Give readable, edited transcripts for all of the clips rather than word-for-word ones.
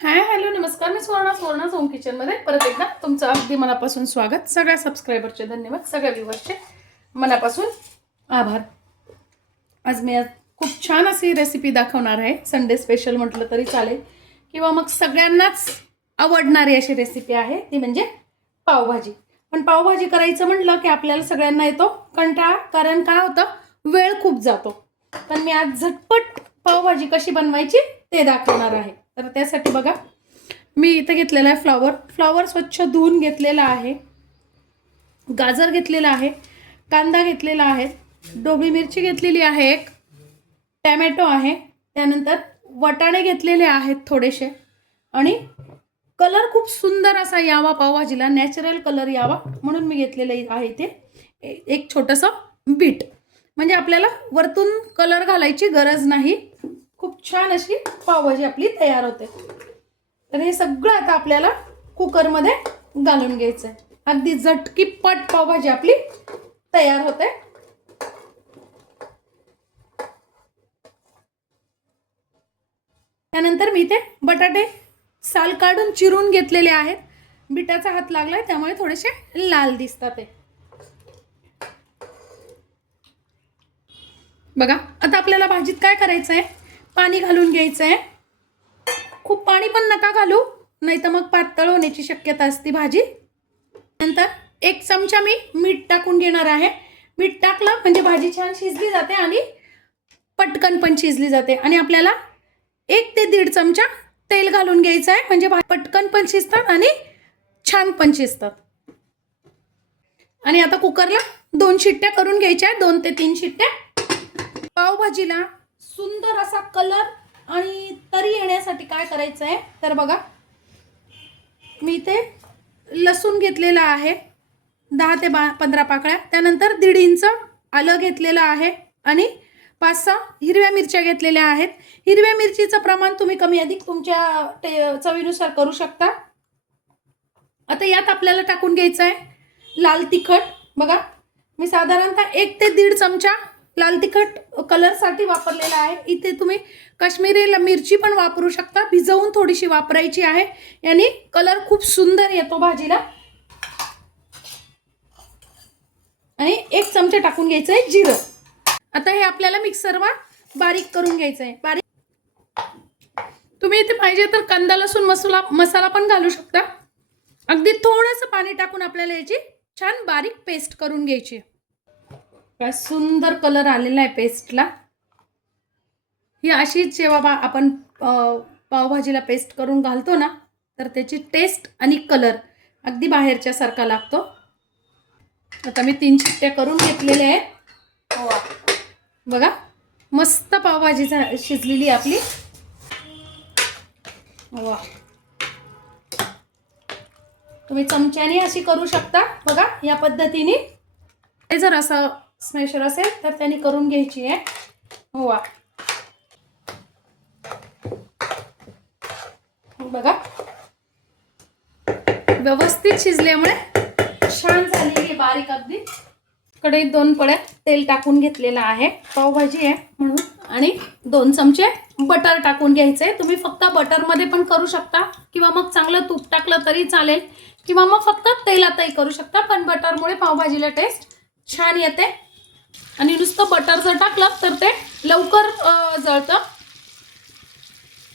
Hi hello नमस्कार. मी Swarna home किचनमध्ये परत एकदा तुमचं अगदी मनापासून स्वागत. सगळ्या सबस्क्रायबरचे धन्यवाद, सगळ्या व्ह्यूअर्सचे मनापासून आभार. आज खूप छान अशी रेसिपी दाखवणार आहे. संडे स्पेशल म्हटलं तरी चालेल किंवा मग सगळ्यांनाच आवडणारी अशी रेसिपी आहे, ती म्हणजे पावभाजी. पण पावभाजी करायचं म्हटलं की आपल्याला सगळ्यांना येतो कंटाळा, कारण काय होतं, वेळ खूप जातो. पण मी आज झटपट पावभाजी कशी बनवायची ते दाखवणार आहे. तर त्यासाठी बघा, मी इथे घेतलेला आहे फ्लॉवर स्वच्छ धुवून घेतलेला आहे, गाजर घेतलेला आहे, कांदा घेतलेला आहे, ढोबळी मिरची घेतलेली आहे, एक टॅमॅटो आहे, त्यानंतर वटाणे घेतलेले आहेत थोडेसे, आणि कलर खूप सुंदर असा यावा, पावभाजीला नॅचरल कलर यावा म्हणून मी घेतलेलं आहे ते एक छोटंसं बीट. म्हणजे आपल्याला वरतून कलर घालायची गरज नाही, खूप छान अशी पावभाजी आपली तयार होते. तर हे सगळं आता आपल्याला कुकरमध्ये घालून घ्यायचं आहे. अगदी झटकीपट पावभाजी आपली तयार होते. त्यानंतर मी ते बटाटे साल काढून चिरून घेतलेले आहेत. बिटाचा हात लागलाय त्यामुळे थोडेसे लाल दिसतात ते. बघा, आता आपल्याला भाजीत काय करायचं आहे, पाणी घालून घ्यायचं आहे. खूप पाणी पण नका घालू, नाही तर मग पातळ होण्याची शक्यता असते भाजी. नंतर एक चमचा मी मीठ टाकून घेणार आहे. मीठ टाकलं म्हणजे भाजी छान शिजली जाते आणि पटकन पण शिजली जाते. आणि आपल्याला 1 ते 1.5 चमचा तेल घालून घ्यायचं आहे, म्हणजे पटकन पण शिजतात आणि छान पण शिजतात. आणि आता कुकरला 2 शिट्ट्या करून घ्यायच्या, 2 ते 3 शिट्ट्या. पावभाजीला सुंदर असा कलर आणि तरी येण्यासाठी काय करायचं आहे, तर बघा, मी इथे लसूण घेतलेला आहे 10 ते 15 पाकळ्या, त्यानंतर 1.5 इंच आलं घेतलेलं आहे, आणि 5-6 हिरव्या मिरच्या घेतलेल्या आहेत. हिरव्या मिरचीचं प्रमाण तुम्ही कमी अधिक तुमच्या चवीनुसार करू शकता. आता यात आपल्याला टाकून घ्यायचं आहे लाल तिखट. बघा, मी साधारणतः 1 ते 1.5 चमचा लाल तिखट कलरसाठी वापरलेला आहे. इथे तुम्ही काश्मीरी मिरची पण वापरू शकता, भिजवून थोडीशी वापरायची आहे, याने कलर खूप सुंदर येतो भाजीला. आणि 1 चमचा टाकून घ्यायचं आहे जिरं. आता हे आपल्याला मिक्सरवर बारीक करून घ्यायचं आहे. तुम्ही इथे पाहिजे तर कांदा लसूण मसाला पण घालू शकता. अगदी थोडंसं पाणी टाकून आपल्याला याची छान बारीक पेस्ट करून घ्यायची. काय सुंदर कलर आलेला आहे पेस्टला. ही अशीच जेव्हा आपण पावभाजीला पेस्ट करून घालतो ना, तर त्याची टेस्ट आणि कलर अगदी बाहेरच्या सारखा लागतो. आता मी 3 शिट्ट्या करून घेतलेल्या आहेत. बघा, मस्त पावभाजी शिजलेली आपली. वा, तुम्ही चमच्याने अशी करू शकता. बघा, या पद्धतीने जर असं स्मॅशर असेल तर त्याने करून घ्यायची आहे. वा, बघा, व्यवस्थित शिजल्यामुळे छान झालेली बारीक. अगदी कढईत 2 पळ्या तेल टाकून घेतलेलं आहे, पावभाजी आहे म्हणून, आणि 2 चमचे बटर टाकून घ्यायचे. तुम्ही फक्त बटरमध्ये पण करू शकता, किंवा मग चांगलं तूप टाकलं तरी चालेल, किंवा मग फक्त तेलातही करू शकता. पण बटरमुळे पावभाजीला टेस्ट छान येते. आणि नुसतं बटर जर टाकलं तर ते लवकर जळतं,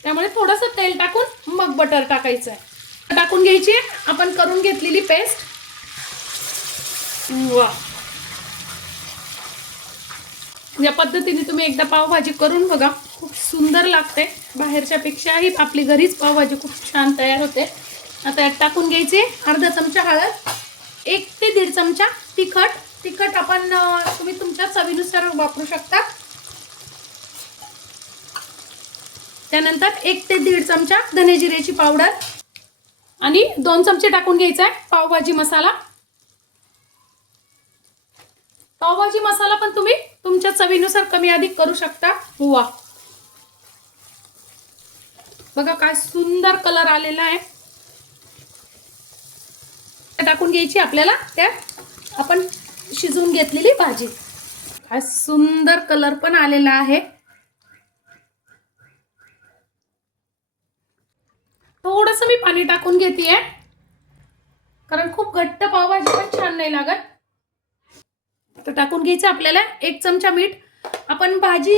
त्यामुळे थोडंसं तेल टाकून मग बटर टाकायचं आहे. टाकून घ्यायची आपण करून घेतलेली पेस्ट. वा, या पद्धतीने तुम्ही एकदा पावभाजी करून बघा, खूप सुंदर लागते. बाहेरच्या पेक्षाही आपली घरीच पावभाजी खूप छान तयार होते. आता यात टाकून घ्यायचे अर्धा चमचा हळद, 1 ते 1.5 चमचा तिखट आपण तुम्ही तुमच्या चवीनुसार वापरू शकता. त्यानंतर 1 ते 1.5 चमचा धने जिऱ्याची पावडर, आणि 2 चमचे टाकून घ्यायचा आहे पावभाजी मसाला. पावभाजी मसाला पण तुम्ही तुमच्या चवीनुसार कमी अधिक करू शकता. वा, बघा काय सुंदर कलर आलेला आहे. टाकून घ्यायची आपल्याला त्यात आपण शिजवून घेतलेली भाजी. काय सुंदर कलर पण आलेला आहे. थोडंसं मी पाणी टाकून घेते कारण खूप घट्ट पावभाजी पण छान नाही लागत. तर टाकून घ्यायचं आपल्याला 1 चमचा मीठ. आपण भाजी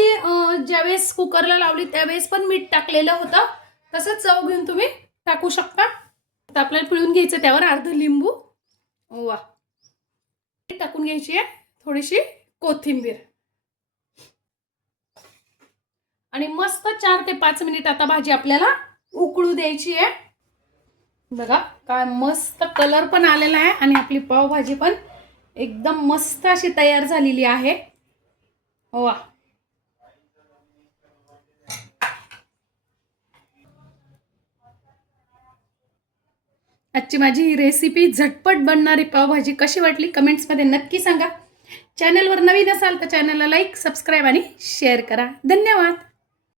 ज्यावेळेस कुकरला लावली त्यावेळेस पण मीठ टाकलेलं होतं, तसंच चव घेऊन तुम्ही टाकू शकता. तर आपल्याला पिळून घ्यायचं त्यावर अर्ध लिंबू. वा, टाकून घ्यायची आहे थोडीशी कोथिंबीर आणि मस्त 4 ते 5 मिनिट आता भाजी आपल्याला उकळू द्यायची आहे. बघा काय मस्त कलर पण आलेला आहे आणि आपली पावभाजी पण एकदम मस्त अशी तयार झालेली आहे. वा, आजची माझी ही रेसिपी झटपट बनणारी पावभाजी कशी वाटली कमेंट्समध्ये नक्की सांगा. चॅनलवर नवीन असाल तर चॅनलला लाईक, सबस्क्राईब आणि शेअर करा. धन्यवाद.